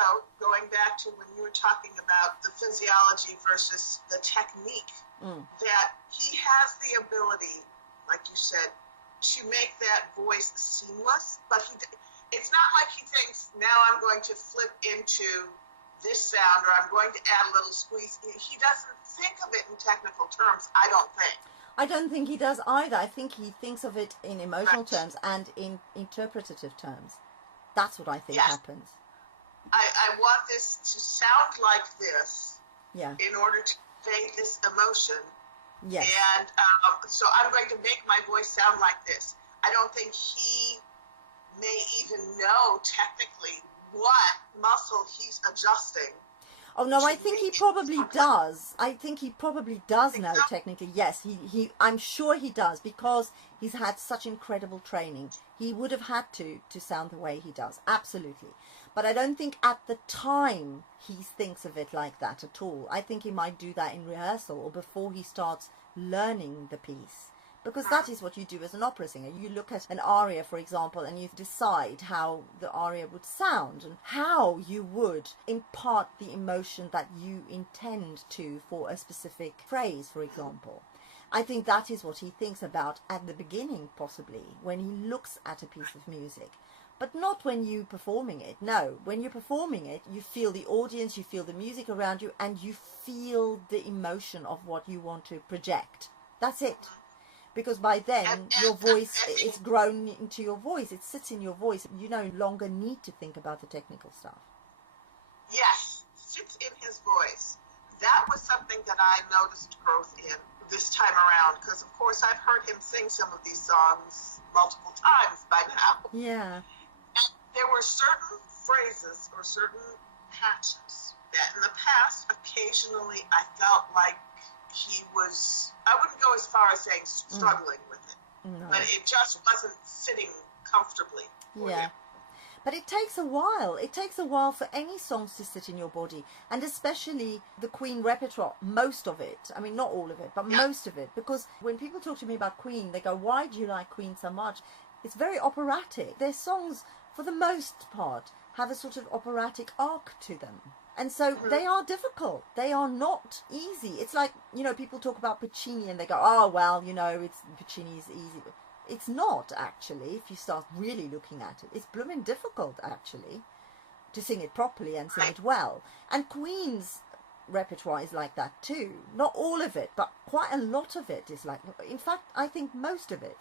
also, going back to when you were talking about the physiology versus the technique, that he has the ability, like you said, to make that voice seamless, but it's not like he thinks, now I'm going to flip into this sound, or I'm going to add a little squeeze. He doesn't think of it in technical terms, I don't think. I don't think he does either. I think he thinks of it in emotional terms and in interpretative terms. That's what I think happens. I want this to sound like this in order to convey this emotion. Yes. And so I'm going to make my voice sound like this. I don't think he may even know technically what muscle he's adjusting. Oh no, I think he probably does. I think he probably does know technically. Yes, I'm sure he does, because he's had such incredible training. He would have had to sound the way he does. Absolutely. But I don't think at the time he thinks of it like that at all. I think he might do that in rehearsal or before he starts learning the piece. Because that is what you do as an opera singer. You look at an aria, for example, and you decide how the aria would sound and how you would impart the emotion that you intend to for a specific phrase, for example. I think that is what he thinks about at the beginning, possibly, when he looks at a piece of music. But not when you're performing it. No, when you're performing it, you feel the audience, you feel the music around you, and you feel the emotion of what you want to project. That's it. Because by then, your voice, it's grown into your voice. It sits in your voice. You no longer need to think about the technical stuff. Yes, sits in his voice. That was something that I noticed growth in this time around. Because, of course, I've heard him sing some of these songs multiple times by now. Yeah. And there were certain phrases or certain patches that in the past, occasionally, I felt like he was, I wouldn't go as far as saying struggling with it, but it just wasn't sitting comfortably for him. But it takes a while. It takes a while for any songs to sit in your body, and especially the Queen repertoire, most of it. I mean, not all of it, but most of it. Because when people talk to me about Queen, they go, why do you like Queen so much? It's very operatic. Their songs, for the most part, have a sort of operatic arc to them. And so they are difficult. They are not easy. It's like, you know, people talk about Puccini and they go, oh, well, you know, Puccini is easy. It's not, actually, if you start really looking at it. It's blooming difficult, actually, to sing it properly and sing it well. And Queen's repertoire is like that, too. Not all of it, but quite a lot of it is like, in fact, I think most of it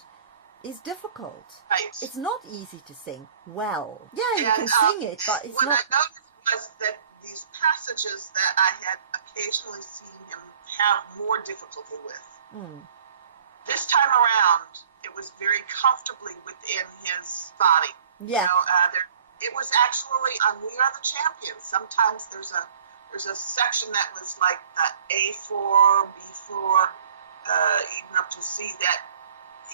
is difficult. Right. It's not easy to sing well. Yeah, you can sing it, but it's not... What I noticed was that these passages that I had occasionally seen him have more difficulty with. This time around, it was very comfortably within his body. Yeah. You know, it was actually on We Are the Champions. Sometimes there's a section that was like the A4, B4, even up to C, that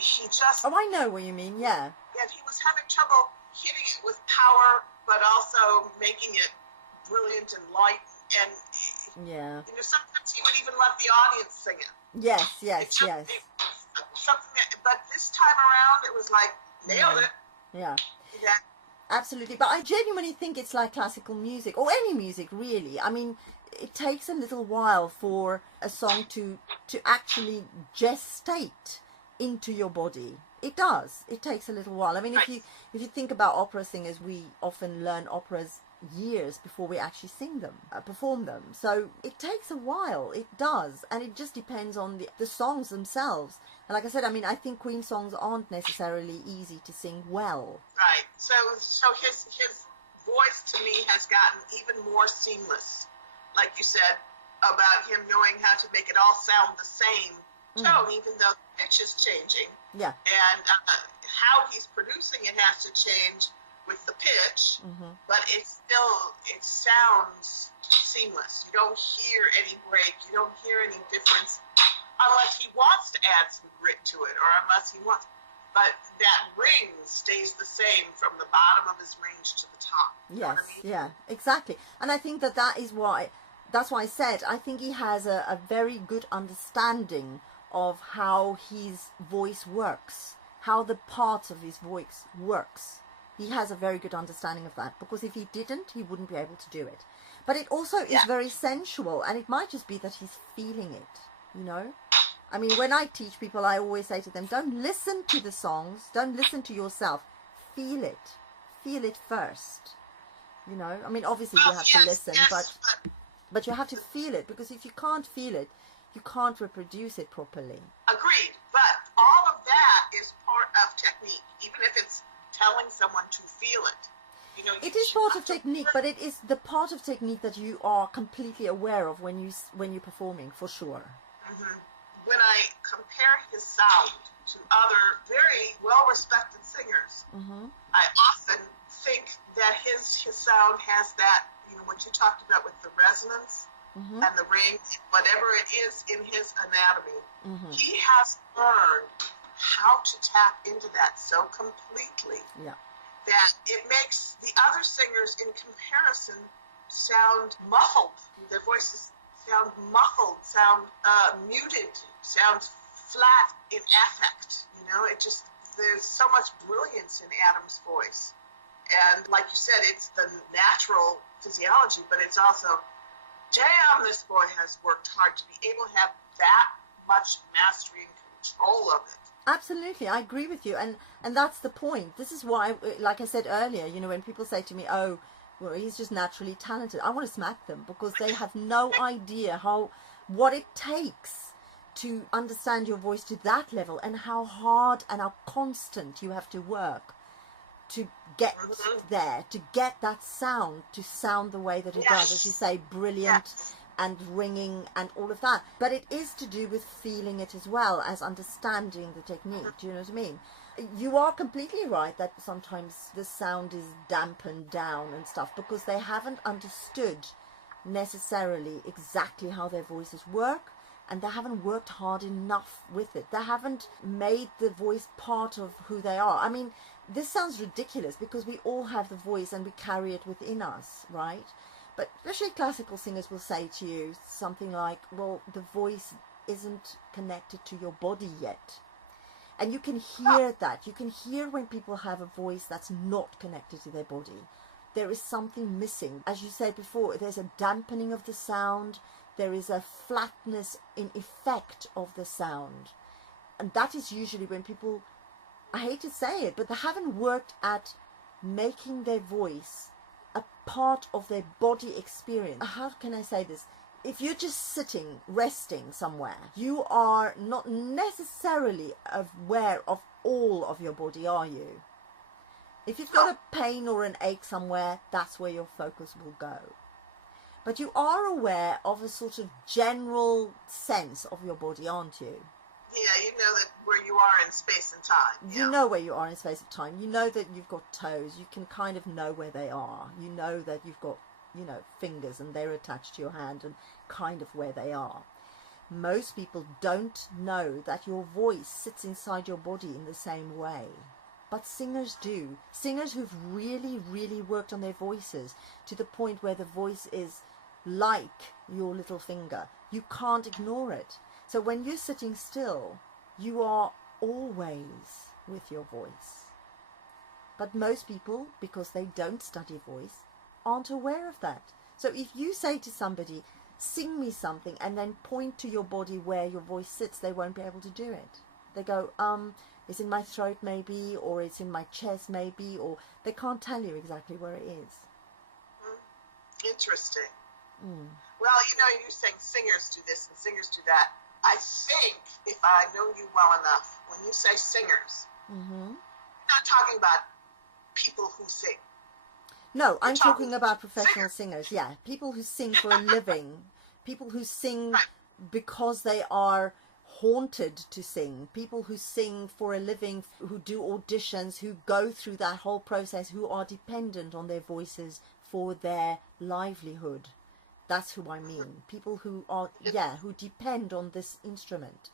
he just... Oh, I know what you mean, yeah. Yeah, he was having trouble hitting it with power, but also making it brilliant and light, and you know, sometimes he would even let the audience sing it. Yes. Something but this time around, it was like, nailed it. Yeah. Absolutely. But I genuinely think it's like classical music, or any music, really. I mean, it takes a little while for a song to actually gestate into your body. It does. It takes a little while. I mean, if you think about opera singers, we often learn operas years before we actually sing them, perform them. So it takes a while. It does. And it just depends on the songs themselves. And like I said, I mean, I think Queen songs aren't necessarily easy to sing well. Right. So his voice to me has gotten even more seamless. Like you said, about him knowing how to make it all sound the same tone, even though the pitch is changing. Yeah. And how he's producing it has to change with the pitch, but it sounds seamless. You don't hear any break. You don't hear any difference unless he wants to add some grit to it, or unless he wants. But that ring stays the same from the bottom of his range to the top. Yes, know what I mean? Yeah, exactly. And I think that's why I said, I think he has a very good understanding of how his voice works, how the parts of his voice works. He has a very good understanding of that, because if he didn't, he wouldn't be able to do it. But it also is very sensual, and it might just be that he's feeling it, you know? I mean, when I teach people, I always say to them, don't listen to the songs, don't listen to yourself, feel it. Feel it first, you know? I mean, obviously you have to listen, but you have to feel it, because if you can't feel it, you can't reproduce it properly. Agreed, but all of that is part of technique, even if it's telling someone to feel it. You know, it is part of technique, but it is the part of technique that you are completely aware of when you're performing, for sure. Mm-hmm. When I compare his sound to other very well-respected singers, I often think that his sound has that, you know, what you talked about with the resonance and the ring, whatever it is in his anatomy. He has learned how to tap into that so completely that it makes the other singers in comparison sound muffled. Their voices sound muffled, sound muted, sound flat in affect. You know, it just, there's so much brilliance in Adam's voice. And like you said, it's the natural physiology, but it's also, damn, this boy has worked hard to be able to have that much mastery and control of it. Absolutely, I agree with you, and that's the point. This is why, like I said earlier, you know, when people say to me, oh, well, he's just naturally talented, I want to smack them, because they have no idea what it takes to understand your voice to that level, and how hard and how constant you have to work to get there, to get that sound to sound the way that it does, as you say, brilliant and ringing and all of that. But it is to do with feeling it as well as understanding the technique. Do you know what I mean? You are completely right that sometimes the sound is dampened down and stuff, because they haven't understood necessarily exactly how their voices work, and they haven't worked hard enough with it. They haven't made the voice part of who they are. I mean, this sounds ridiculous, because we all have the voice and we carry it within us, right? But especially classical singers will say to you something like, well, the voice isn't connected to your body yet. And you can hear that. You can hear when people have a voice that's not connected to their body. There is something missing. As you said before, there's a dampening of the sound. There is a flatness in effect of the sound. And that is usually when people, I hate to say it, but they haven't worked at making their voice a part of their body experience. How can I say this? If you're just sitting, resting somewhere, you are not necessarily aware of all of your body, are you? If you've got a pain or an ache somewhere, that's where your focus will go. But you are aware of a sort of general sense of your body, aren't you? Yeah, you know that where you are in space and time. You know where you are in space and time. You know that you've got toes. You can kind of know where they are. You know that you've got, you know, fingers and they're attached to your hand and kind of where they are. Most people don't know that your voice sits inside your body in the same way. But singers do. Singers who've really, really worked on their voices to the point where the voice is like your little finger. You can't ignore it. So when you're sitting still, you are always with your voice. But most people, because they don't study voice, aren't aware of that. So if you say to somebody, sing me something, and then point to your body where your voice sits, they won't be able to do it. They go, it's in my throat maybe, or it's in my chest maybe, or they can't tell you exactly where it is. Interesting. Well, you know, you're saying singers do this and singers do that. I think, if I know you well enough, when you say singers, you're not talking about people who sing. No, I'm talking about professional singers. Yeah, people who sing for a living, people who sing because they are haunted to sing, people who sing for a living, who do auditions, who go through that whole process, who are dependent on their voices for their livelihood. That's who I mean. People who are, who depend on this instrument.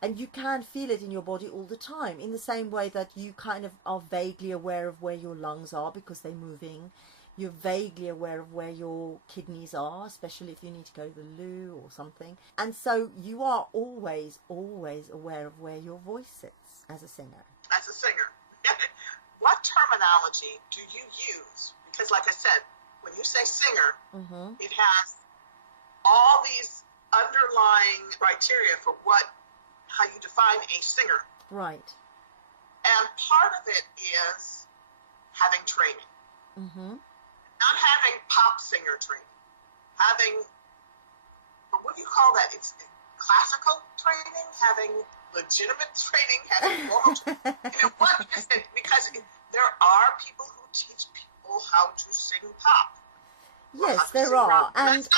And you can feel it in your body all the time, in the same way that you kind of are vaguely aware of where your lungs are because they're moving. You're vaguely aware of where your kidneys are, especially if you need to go to the loo or something. And so you are always, always aware of where your voice sits as a singer. As a singer. What terminology terminology do you use? Because like I said, when you say singer, it has all these underlying criteria for how you define a singer. Right. And part of it is having training. Not having pop singer training. Having, what do you call that? It's classical training, having legitimate training, having formal training. What is it? Because there are people who teach people how to sing pop. Yes, there are. And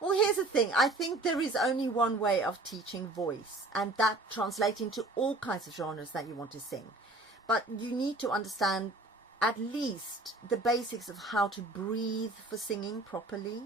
well, here's the thing. I think there is only one way of teaching voice, and that translates into all kinds of genres that you want to sing. But you need to understand at least the basics of how to breathe for singing properly.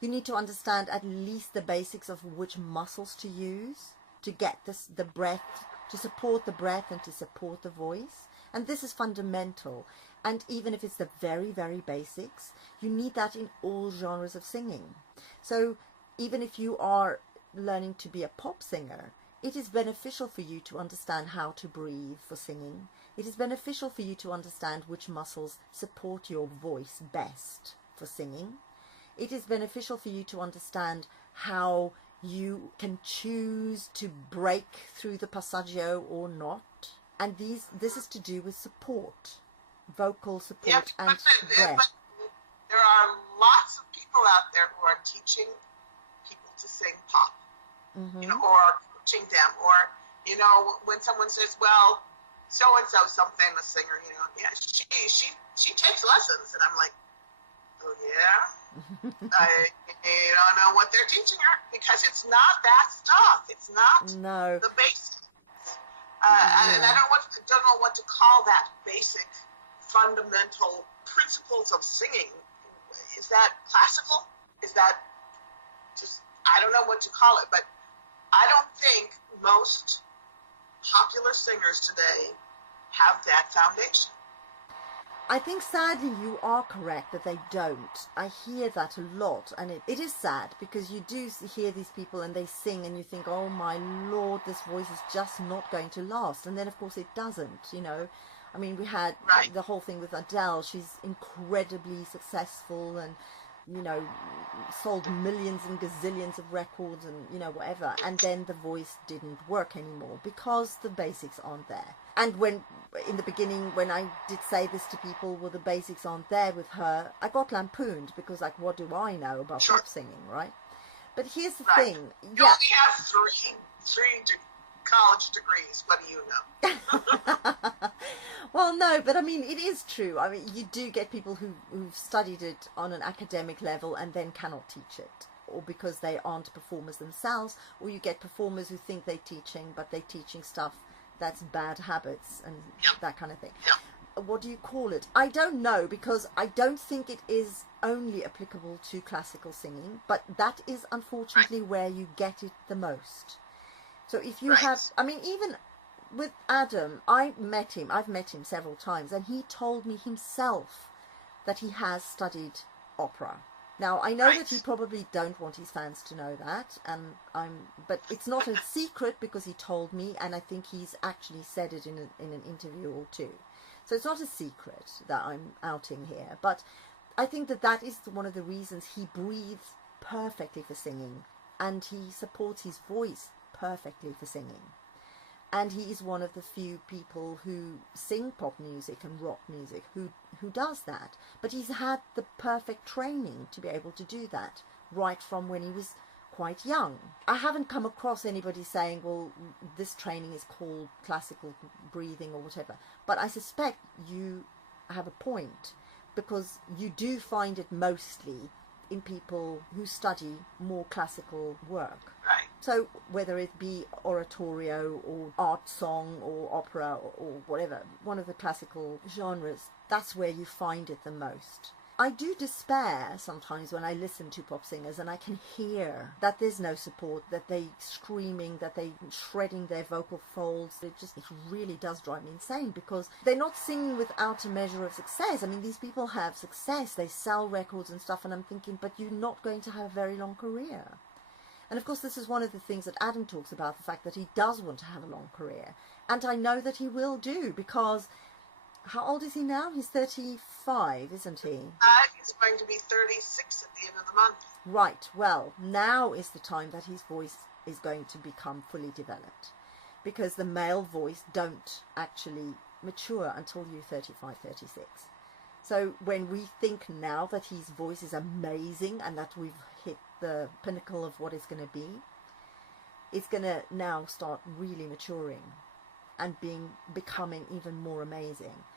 You need to understand at least the basics of which muscles to use to get the breath, to support the breath and to support the voice. And this is fundamental. And even if it's the very, very basics, you need that in all genres of singing. So even if you are learning to be a pop singer, it is beneficial for you to understand how to breathe for singing. It is beneficial for you to understand which muscles support your voice best for singing. It is beneficial for you to understand how you can choose to break through the passaggio or not. And this is to do with support, vocal support and breath. But there are lots of people out there who are teaching people to sing pop, or coaching them, or, when someone says, well, so-and-so, some famous singer, she takes lessons, and I'm like, oh, yeah? I don't know what they're teaching her, because it's not that stuff. It's not the basics. And I don't know what to call that basic, fundamental principles of singing. Is that classical? Is that just, I don't know what to call it, but I don't think most popular singers today have that foundation. I think sadly you are correct that they don't. I hear that a lot, and it is sad, because you do hear these people and they sing and you think, oh my lord, this voice is just not going to last. And then of course it doesn't, I mean, we had the whole thing with Adele. She's incredibly successful and, sold millions and gazillions of records and, whatever. And then the voice didn't work anymore because the basics aren't there. And in the beginning, when I did say this to people, well, the basics aren't there with her, I got lampooned because, like, what do I know about pop singing, right? But here's the thing. You only have three college degrees. What do you know? Well, no, but I mean, it is true. I mean, you do get people who've studied it on an academic level and then cannot teach it, or because they aren't performers themselves, or you get performers who think they're teaching, but they're teaching stuff that's bad habits and that kind of thing. What do you call it? I don't know, because I don't think it is only applicable to classical singing, but that is unfortunately where you get it the most. So if you have, I mean, even with Adam, I've met him several times, and he told me himself that he has studied opera. Now, I know that he probably don't want his fans to know that, but it's not a secret because he told me, and I think he's actually said it in an interview or two. So it's not a secret that I'm outing here, but I think that is one of the reasons he breathes perfectly for singing, and he supports his voice perfectly for singing. And he is one of the few people who sing pop music and rock music who does that. But he's had the perfect training to be able to do that right from when he was quite young. I haven't come across anybody saying, well, this training is called classical breathing or whatever. But I suspect you have a point, because you do find it mostly in people who study more classical work. So whether it be oratorio or art song or opera or whatever, one of the classical genres, that's where you find it the most. I do despair sometimes when I listen to pop singers and I can hear that there's no support, that they're screaming, that they're shredding their vocal folds. It really does drive me insane, because they're not singing without a measure of success. I mean, these people have success, they sell records and stuff, and I'm thinking, but you're not going to have a very long career. And of course, this is one of the things that Adam talks about, the fact that he does want to have a long career. And I know that he will do, because How old is he now? He's 35, isn't he? He's going to be 36 at the end of the month. Right. Well, now is the time that his voice is going to become fully developed, because the male voice don't actually mature until you're 35, 36. So when we think now that his voice is amazing and that we've hit the pinnacle of what it's going to be, it's going to now start really maturing and becoming even more amazing.